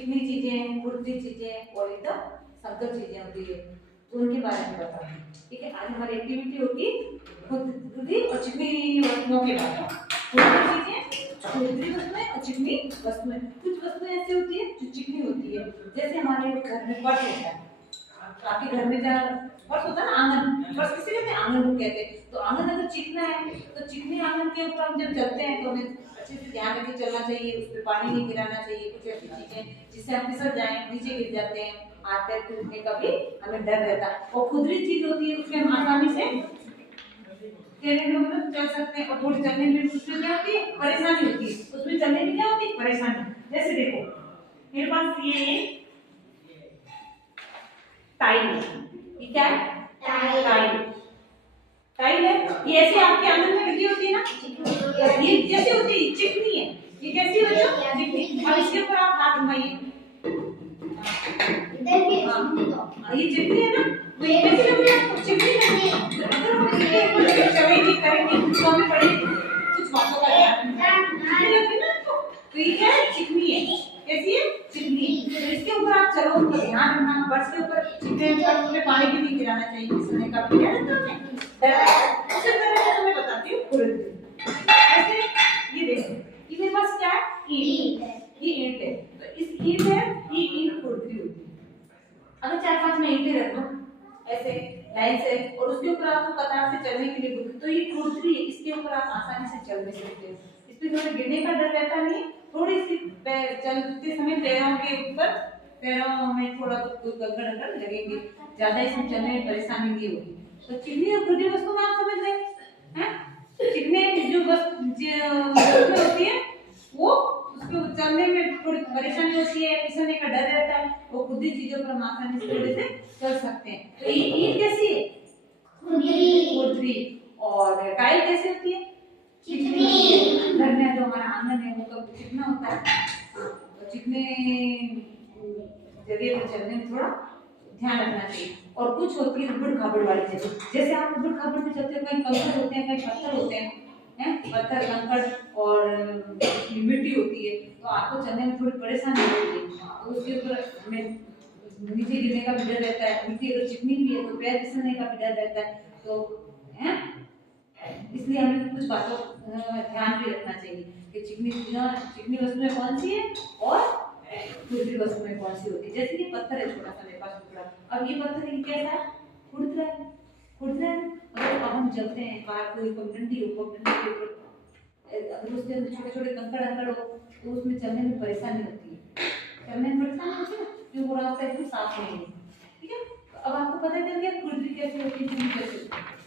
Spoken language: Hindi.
चिकनी चीजें, खुरदरी चीजें और एकदम समतल चीजें होती है, तो उनके बारे में बताऊंगी। ठीक है, आज हमारी एक्टिविटी होगी खुरदरी और चिकनी वस्तुओं के बारे में। खुरदरी चीजें, खुरदरी वस्तुएं और चिकनी वस्तुएं। कुछ वस्तुएं ऐसी होती है जो चिकनी होती है, जैसे हमारे घर में फर्श होता है, आपके घर में जहाँ फर्श होता है ना, आंगन, फर्श किसे कहते हैं? आंगन को कहते हैं। तो आंगन अगर चिकना है तो चिकने आंगन के ऊपर हम जब चलते हैं तो हमें अच्छे से ध्यान रख के चलना चाहिए, उस पर पानी नहीं गिराना चाहिए, कुछ ऐसी चीजें जिससे हम फिसल जाएं, नीचे गिर जाते हैं, हाथ पैर टूटने का भी हमें डर रहता है। और खुरदरी चीज होती है, उसमें हम आसानी से मतलब चल सकते हैं, और थोड़ी चलने में उसमें क्या होती है? परेशानी होती है। उसमें चलने में क्या होती है? परेशानी। जैसे देखो मेरे पास ये टाइल, ये क्या है? टाइल। टाइल है, ये ऐसे आपके आंगन में लगी होती है ना, ये कैसी होती है? चिकनी है। ये कैसी होती है? चिकनी। अब इसके ऊपर आप हाथ घुमाइए, ये चिकनी है ना, तो ये कैसी लग रही है आपको? चिकनी लग रही है। अगर हम इसके ऊपर चढ़ेंगे करेंगे तो हमें पड़ेगी कुछ बातों का ध्यान, चिकनी लग रही है ना आपको, तो ये क्या है? चिकनी है। कैसी है? चिकनी। तो इसके ऊपर आप चलो, तो ध्यान रखना फर्श के ऊपर चिकने फर्श पे पानी भी नहीं गिराना चाहिए, फिसलने का भी डर है। उसी तरह से मैं बताती हूँ खुरदरी। ऐसे ये देखो, ये मेरे पास क्या है? ईंट है। ये ईंट है, तो इस ईंट है, ये ईंट खुरदरी होती है। अगर 4-5 में ईंटें रख दो ऐसे लाइन से, और उसके ऊपर आपको कतार से चलने के लिए बोलते, तो ये खुरदरी है, इसके ऊपर आप आसानी से चल भी सकते हो। इसमें थोड़ा गिरने का डर रहता नहीं, थोड़ी सी चलते समय पैरों के ऊपर, पैरों में थोड़ा तो कंकड़ लगेंगे, ज्यादा इसमें चलने में परेशानी नहीं होगी। तो चिकनी और खुरदरी वस्तु में आप समझ गए हैं? चिकने जो वस्तु होती है वो उसको चलने में थोड़ी परेशानी होती है, फिसलने का डर रहता है, वो खुरदरी चीजों पर हम आसानी से थोड़े से चल सकते हैं। तो ये ईंट कैसी है? खुरदरी। और टाइल कैसी होती है? चिकनी। घर में जो हमारा आंगन है वो कब चिकना होता है, तो चिकने जगह पर चलने में थोड़ा ध्यान रखना चाहिए। और कुछ होती है उबड़ खाबड़ वाली जगह, जैसे आप उबड़ खाबड़ में चलते हो, कहीं कंकड़ होते हैं, कहीं पत्थर होते हैं, पत्थर कंकड़ और मिट्टी होती है, तो आपको चलने में थोड़ी परेशानी होती है। तो उसके ऊपर हमें नीचे गिरने का भी डर रहता है, मिट्टी अगर चिकनी भी है तो पैर फिसलने का भी डर रहता है। तो इसलिए हमें कुछ बातों ध्यान भी रखना चाहिए कि चिकनी वस्तुएं कौन सी है और खुरदरी वस्तुएं कौन सी होती है। जैसे कि पत्थर है छोटा सा मेरे पास टुकड़ा, अब ये पत्थर है, कैसा है? खुरदरा है। अगर हम चलते हैं बाहर, कोई पगडंडी हो, पगडंडी के ऊपर अगर उसके अंदर छोटे छोटे कंकड़ हो तो उसमें चलने में परेशानी होती है, क्योंकि वो रास्ता एकदम साफ नहीं है। ठीक है, अब आपको पता चल गया खुरदरी कैसे होती है, चिकनी कैसे होती है।